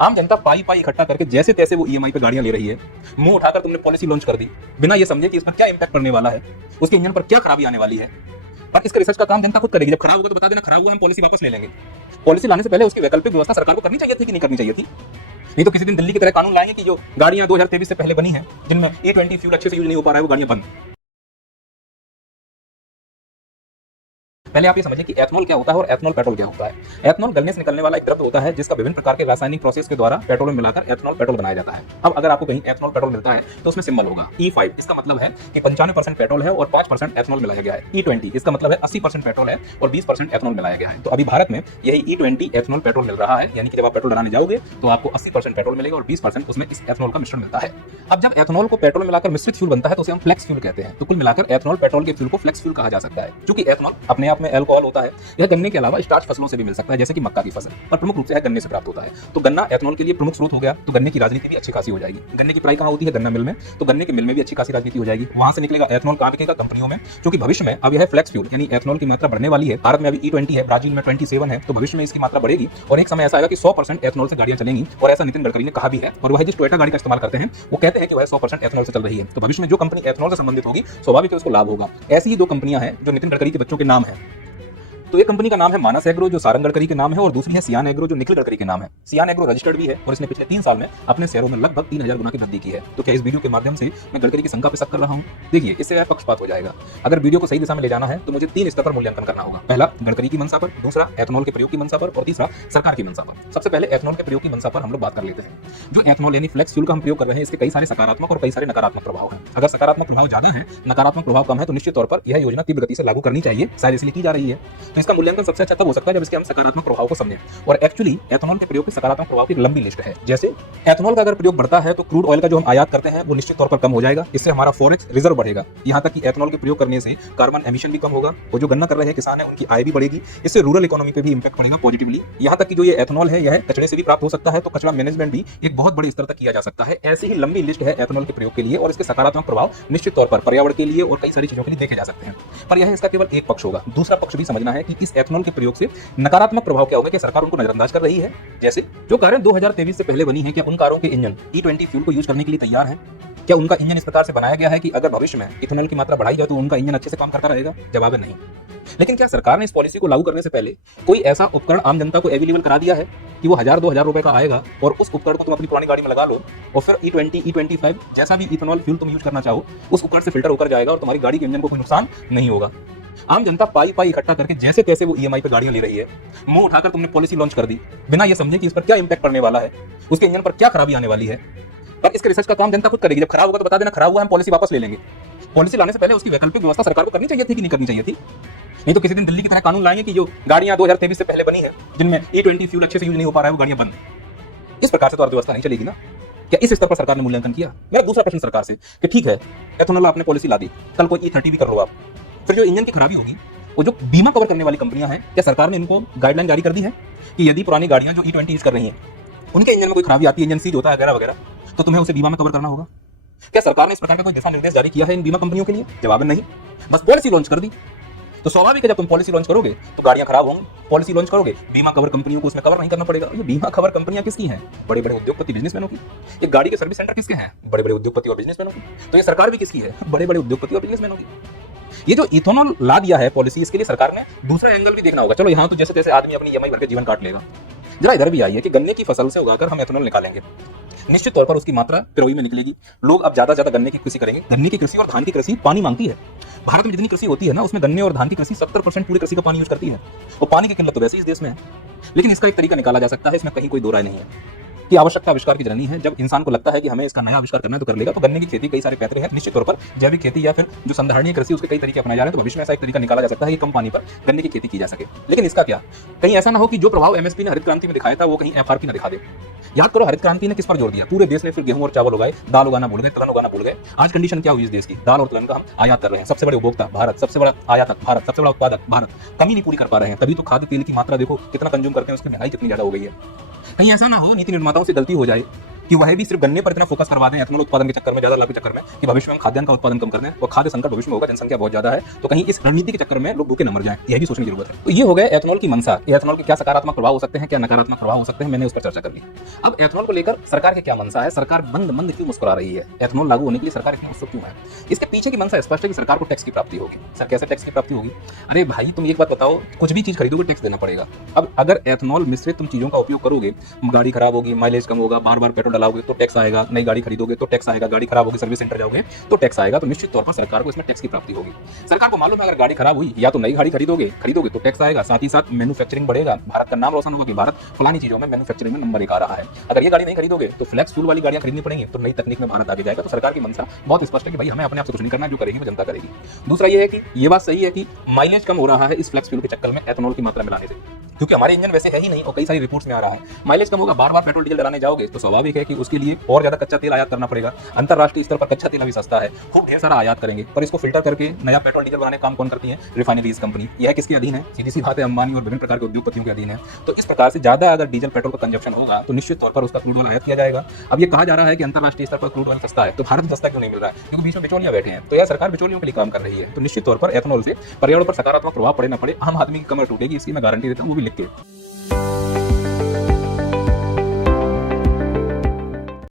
आम जनता पाई पाई इकट्ठा करके जैसे तैसे वो ईएमआई पे गाड़ियां ले रही है। मुंह उठाकर तुमने पॉलिसी लॉन्च कर दी बिना ये समझे कि इस पर क्या इंपैक्ट पड़ने वाला है, उसके इंजन पर क्या खराबी आने वाली है। पर इसका रिसर्च का काम जनता खुद करेगी। जब खराब होगा तो बता देना, खराब हुआ हम पॉलिसी वापस ले लेंगे। पॉलिसी लाने से पहले उसकी वैकल्पिक व्यवस्था सरकार को करनी चाहिए थी कि नहीं करनी चाहिए थी। नहीं तो किसी दिन दिल्ली की तरह कानून लाएंगे कि जो गाड़ियां 2023 से पहले बनी हैं, जिनमें E20 फ्यूल अच्छे से यूज नहीं हो पा रहा है, वो गाड़ियां बंद। पहले आप ये समझिए कि एथनॉल क्या होता है और एथनॉल पेट्रोल क्या होता है। एथनॉल गलने से निकलने वाला एक द्रव्य होता है जिसका विभिन्न प्रकार के रासायनिक प्रोसेस के द्वारा पेट्रोल में मिलाकर एथनॉल पेट्रोल बनाया जाता है। अब अगर आपको कहीं एथनॉल पेट्रोल मिलता है तो उसमें सिंबल होगा E5। इसका मतलब है कि 95% पेट्रोल है और 5% एथनॉल मिलाया गया है। E20 इसका मतलब है 80% पेट्रोल है और 20% एथनॉल मिलाया गया है। तो अभी भारत में यही E20 एथनॉल पेट्रोल मिल रहा है, यानी कि जब आप पेट्रोल डलाने जाओगे तो आपको 80% पेट्रोल मिलेगा और 20% उसमें इस एथनॉल का मिश्रण मिलता है। अब जब एथनॉल को पेट्रोल मिलाकर मिश्रित फ्यूल बनता है तो उसे हम फ्लेक्स फ्यूल कहते हैं। तो कुल मिलाकर एथनॉल पेट्रोल के फ्यूल को फ्लेक्स फ्यूल कहा जा सकता है। क्योंकि एथनॉल अपने आप में अल्कोहल होता है, यह गन्ने के अलावा स्टार्च फसलों से भी मिल सकता है, जैसे कि मक्का की फसल, पर प्रमुख रूप से यह गन्ने से प्राप्त होता है। तो गन्ना एथनॉल के लिए प्रमुख स्रोत हो गया तो गन्ने की राजनीति भी अच्छी खासी हो जाएगी। गन्ने की पराई कहाँ होती है? गन्ना मिल में। तो गन्ने के मिल में भी अच्छी खासी राजनीति हो जाएगी। वहां से निकलेगा एथनॉल, कहाँ बिकेगा? कंपनियों में। क्योंकि भविष्य में अब यह फ्लेक्स फ्यूल यानी एथनॉल की मात्रा बढ़ने वाली है। भारत में अभी E20 है, ब्राजील में 27 है, तो भविष्य में इसकी मात्रा बढ़ेगी और एक समय ऐसा आएगा कि 100% एथनॉल से गाड़ियां चलेंगी। और ऐसा नितिन गडकरी ने कहा भी है। और वह जिस टोयोटा गाड़ी का इस्तेमाल करते हैं वो कहते हैं कि वह 100% एथनॉल से चल रही है। तो भविष्य में जो कंपनी एथनॉल से संबंधित होगी स्वाभाविक है उसको लाभ होगा। ऐसी ही दो कंपनियां हैं जो नितिन गडकरी के बच्चों के नाम है। तो एक कंपनी का नाम है मानस एग्रो जो सारंग गडकरी के नाम है, और दूसरी है सियान एग्रो जो निखिल गडकरी के नाम है। सियान एग्रो रजिस्टर्ड भी है और इसने पिछले 3 साल में अपने शेयरों में लगभग 3000 गुना की वृद्धि की है। तो क्या इस वीडियो के माध्यम से मैं गडकरी की शंका पे शक कर रहा हूं? देखिए, इससे वह पक्षपात हो जाएगा। अगर वीडियो को सही दिशा में ले जाना है तो मुझे 3 स्तर पर मूल्यांकन करना होगा। पहला गडकरी की मंशा पर, दूसरा एथनॉल के प्रयोग की मंशा पर और तीसरा सरकार की मंशा पर। सबसे पहले एथनॉल के प्रयोग की मंशा पर हम लोग बात कर लेते हैं। जो एथनॉल यानी फ्लेक्स फ्यूल का हम प्रयोग कर रहे हैं, इसके कई सारे सकारात्मक और कई सारे नकारात्मक प्रभाव हैं। अगर सकारात्मक प्रभाव ज्यादा है, नकारात्मक प्रभाव कम है, तो निश्चित तौर पर यह योजना तीव्र गति से लागू करनी चाहिए, शायद इसलिए की जा रही है। तो इसका मूल्यांकन सबसे अच्छा तब हो सकता है जब इसके हम सकारात्मक प्रभाव को समझें। और एक्चुअली एथनॉल के प्रयोग के सकारात्मक प्रभाव की एक लंबी लिस्ट है। जैसे एथनॉल का अगर प्रयोग बढ़ता है तो क्रूड ऑयल का जो हम आयात करते हैं वो निश्चित तौर पर कम हो जाएगा। इससे हमारा फॉरेक्स रिजर्व बढ़ेगा। यहाँ तक कि एथनॉल के प्रयोग करने से कार्बन एमिशन भी कम होगा और जो गन्ना कर रहे हैं किसान है उनकी आय भी बढ़ेगी। इससे रूरल इकोनॉमी पे भी इंपैक्ट पड़ेगा पॉजिटिवली। यहाँ तक कि जो ये एथनॉल है यह कचरे से भी प्राप्त हो सकता है, तो कचरा मैनेजमेंट भी एक बहुत बड़े स्तर तक किया जा सकता है। ऐसी ही लंबी लिस्ट है एथनॉल के प्रयोग के लिए और इसके सकारात्मक प्रभाव निश्चित तौर पर पर्यावरण के लिए और कई सारी चीजों के लिए देखे जा सकते हैं। पर यह इसका केवल एक पक्ष होगा। दूसरा पक्ष भी समझना है कि इस एथनॉल के प्रयोग से नकारात्मक प्रभाव क्या होगा कि सरकार उनको नजरअंदाज कर रही है। जैसे जो कारें 2023 से पहले बनी है, क्या उन कारों के इंजन E20 फ्यूल को यूज करने के लिए तैयार है? क्या उनका इंजन इस प्रकार से बनाया गया है कि अगर भविष्य में इथेनॉल की मात्रा बढ़ाई जाए तो उनका इंजन अच्छे से काम करता रहेगा? जवाब है नहीं। लेकिन क्या सरकार ने इस पॉलिसी को लागू करने से पहले कोई ऐसा उपकरण आम जनता को अवेलेबल करा दिया है कि वो 1000-2000 रुपए का आएगा और उस उपकरण को तुम अपनी पुरानी गाड़ी में लगा लो और फिर E20, E25 जैसा भी इथेनॉल फ्यूल तुम यूज करना चाहो उस उपकरण से फिल्टर होकर जाएगा और तुम्हारी गाड़ी के इंजन को कोई नुकसान नहीं होगा? आम जनता पाई पाई इकट्ठा करके जैसे तैसे वो EMI पे गाड़ियां ले रही है। मुंह उठाकर तुमने पॉलिसी लॉन्च कर दी बिना ये समझे कि इस पर क्या इंपैक्ट पड़ने वाला है, उसके इंजन पर क्या खराबी आने वाली है। पर इसके रिसर्च का काम जनता खुद करेगी। जब खराब होगा तो बता देना, खराब हुआ हम पॉलिसी वापस ले लेंगे। पॉलिसी लाने से पहले उसकी वैकल्पिक व्यवस्था सरकार को करनी चाहिए थी कि नहीं करनी चाहिए थी। नहीं तो किसी दिन दिल्ली की तरह कानून लाएंगे कि जो गाड़ियां 2023 से पहले बनी है, जिनमें E20 फ्यूल अच्छे से यूज नहीं हो पा रहा है, वो गाड़ियां बंद। इस प्रकार से तो अर्थव्यवस्था नहीं चलेगी ना। क्या इस स्तर पर सरकार ने मूल्यांकन किया? मेरा दूसरा प्रश्न सरकार से कि ठीक है एथनॉल आपने पॉलिसी ला दी, कल को E30 भी कर लो आप, फिर जो इंजन की खराबी होगी वो जो बीमा कवर करने वाली कंपनियां हैं, क्या सरकार ने इनको गाइडलाइन जारी कर दी है कि यदि पुरानी गाड़ियां जो E20 यूज कर रही हैं उनके इंजन में कोई खराबी आती है, इंजन सीज होता है वगैरह वगैरह, तो तुम्हें उसे बीमा में कवर करना होगा? क्या सरकार ने इस प्रकार का कोई दिशा निर्देश जारी किया है इन बीमा कंपनियों के लिए? जवाब नहीं। बस पॉलिसी लॉन्च कर दी। तो स्वाभाविक है जब तुम पॉलिसी लॉन्च करोगे तो गाड़ियां खराब होंगी। पॉलिसी लॉन्च करोगे, बीमा कवर कंपनियों को उसमें कवर नहीं करना पड़ेगा। ये बीमा कवर कंपनियां किसकी हैं? बड़े बड़े उद्योगपति बिजनेसमैनों की। ये गाड़ी के सर्विस सेंटर किसके हैं? बड़े बड़े उद्योगपति और बिजनेसमैनों की। तो ये सरकार भी किसकी है? बड़े बड़े उद्योगपति और बिजनेसमैनों की। ये जो इथेनॉल ला दिया है पॉलिसी, इसके लिए सरकार ने दूसरा एंगल भी देखना होगा। चलो यहाँ तो जैसे तैसे आदमी अपनी EMI भर के जीवन काट लेगा, जरा इधर भी आइए कि गन्ने की फसल से उगाकर हम एथेनॉल निकालेंगे। निश्चित तौर पर उसकी मात्रा पिरोई में निकलेगी। लोग अब ज्यादा गन्ने की कृषि करेंगे। गन्ने की कृषि और धान की कृषि पानी मांगती है। भारत में जितनी कृषि होती है ना, उसमें गन्ने और धान की कृषि 70% पूरी कृषि का पानी यूज करती है। और पानी की किल्लत तो वैसे इस देश में है। लेकिन इसका एक तरीका निकाला जा सकता है, इसमें कहीं कोई दो राय नहीं है कि आवश्यकता आविष्कार की जननी है। जब इंसान को लगता है कि हमें इसका नया आविष्कार करना है तो कर लेगा। तो गन्ने की खेती कई सारे पैतरे हैं। निश्चित तौर पर जैविक खेती या फिर जो संधारणीय कृषि, उसके कई तरीके अपनाए जा रहे हैं। तो भविष्य में ऐसा एक तरीका निकाला जा सकता है कि कम पानी पर गन्ने की खेती की जा सके। लेकिन इसका क्या, कहीं ऐसा ना हो कि जो प्रभाव MSP ने हरित क्रांति में दिखाया था वो कहीं FRP ने दिखा दे। याद करो हरित क्रांति ने किस पर जोर दिया? पूरे देश ने फिर गेहूं और चावल उगाए, दाल उगाना भूल गए, तिलहन उगाना भूल गए। आज कंडीशन क्या हुई इस देश की? दाल और तिलहन का हम आयात कर रहे हैं। सबसे बड़े उपभोक्ता भारत, सबसे बड़ा आयातक भारत, सबसे बड़ा उत्पादक भारत, कमी नहीं पूरी कर पा रहे हैं। तभी तो खाद्य तेल की मात्रा देखो कितना कंज्यूम करते हैं, उसकी महंगाई कितनी ज्यादा हो गई है। कहीं ऐसा ना हो नीति निर्माताओं से गलती हो जाए कि वह भी सिर्फ गन्ने पर इतना फोकस करवा दें एथनॉल उत्पादन के चक्कर में, ज्यादा लाभ के चक्कर में, कि भविष्य में खाद्यान्न का उत्पादन कम कर दें और खाद्य संकट भविष्य में होगा, जनसंख्या बहुत ज्यादा है, तो कहीं इस रणनीति के चक्कर में लोग भूखे न मर जाएं, यह भी सोचने की जरूरत है। तो ये हो गया एथनॉल की मंशा, एथनॉल के क्या सकारात्मक प्रभाव हो सकते हैं, क्या नकारात्मक प्रभाव हो सकते हैं, मैंने उस पर चर्चा कर ली। अब एथनॉल को लेकर सरकार की क्या मंशा है, सरकार मंद मंद क्यों मुस्कुरा रही है, एथनॉल लागू होने के लिए सरकार इतनी उत्सुक क्यों है? इसके पीछे की मंशा स्पष्ट है कि सरकार को टैक्स की प्राप्ति होगी। सर कैसे टैक्स की प्राप्ति होगी? अरे भाई तुम एक बात बताओ, कुछ भी चीज खरीदोगे टैक्स देना पड़ेगा। अब अगर एथनॉल मिश्रित तुम चीजों का उपयोग करोगे, गाड़ी खराब होगी, माइलेज कम होगा, बार बार पेट्रोल डलाओगे तो टैक्स आएगा, नई गाड़ी खरीदोगे तो टैक्स आएगा, गाड़ी खराब होगी सर्विस सेंटर जाओगे तो टैक्स आएगा, तो निश्चित तौर पर सरकार को इसमें टैक्स की प्राप्ति होगी। सरकार को मालूम है अगर गाड़ी खराब हुई या तो नई गाड़ी खरीदोगे तो टैक्स आएगा, साथ ही साथ मैन्युफैक्चरिंग बढ़ेगा, भारत का नाम रोशन होगा कि भारत फलानी चीजों में मैन्युफैक्चरिंग में नंबर 1 आ रहा है। अगर ये गाड़ी नहीं खरीदोगे तो फ्लैक्स फ्यूल वाली गाड़ियां खरीदनी पड़ेंगी, तो नई तकनीक में भारत आगे जाएगा। तो सरकार की मंशा बहुत स्पष्ट है कि भाई हमें अपने आप से कुछ नहीं करना, जो करेगी वो जनता करेगी। दूसरा ये है कि ये बात सही है कि माइलेज कम हो रहा है इस फ्लैक्स फ्यूल के चक्कर में एथनॉल की मात्रा मिलाने से, क्योंकि हमारे इंजन वैसे है ही नहीं और कई सारी रिपोर्ट्स में आ रहा है माइलेज कम होगा, बार बार पेट्रोल डीजल डलाने जाओगे तो स्वाभाविक है कि उसके लिए और ज्यादा कच्चा तेल आयात करना पड़ेगा। अंतरराष्ट्रीय स्तर पर कच्चा तेल अभी सस्ता है, खूब ढेर सारा आयात करेंगे, पर इसको फिल्टर करके नया पेट्रोल डीजल बनाने का काम कौन करती है? Refineries company. यह किसके अधीन है? सीधी सी बात है, अंबानी और विभिन्न प्रकार के उद्योगपतियों के अधीन है। तो इस प्रकार से ज्यादा अगर डीजल पेट्रोल का कंजप्शन होगा तो निश्चित तौर पर उसका क्रूड ऑयल आयात किया जाएगा। अब ये कहा जा रहा है कि अंतरराष्ट्रीय स्तर पर क्रूड ऑयल सस्ता है, तो भारत में सस्ता क्यों नहीं मिल रहा है? क्योंकि बीच में बिचौलिया बैठे हैं। तो यह सरकार बिचौलियों के लिए काम कर रही है। तो निश्चित तौर पर एथनॉल से पर्यावरण पर सकारात्मक प्रभाव पड़े न पड़े, आम आदमी की कमर टूटेगी, इसकी मैं गारंटी देता हूँ, वो भी लिख के।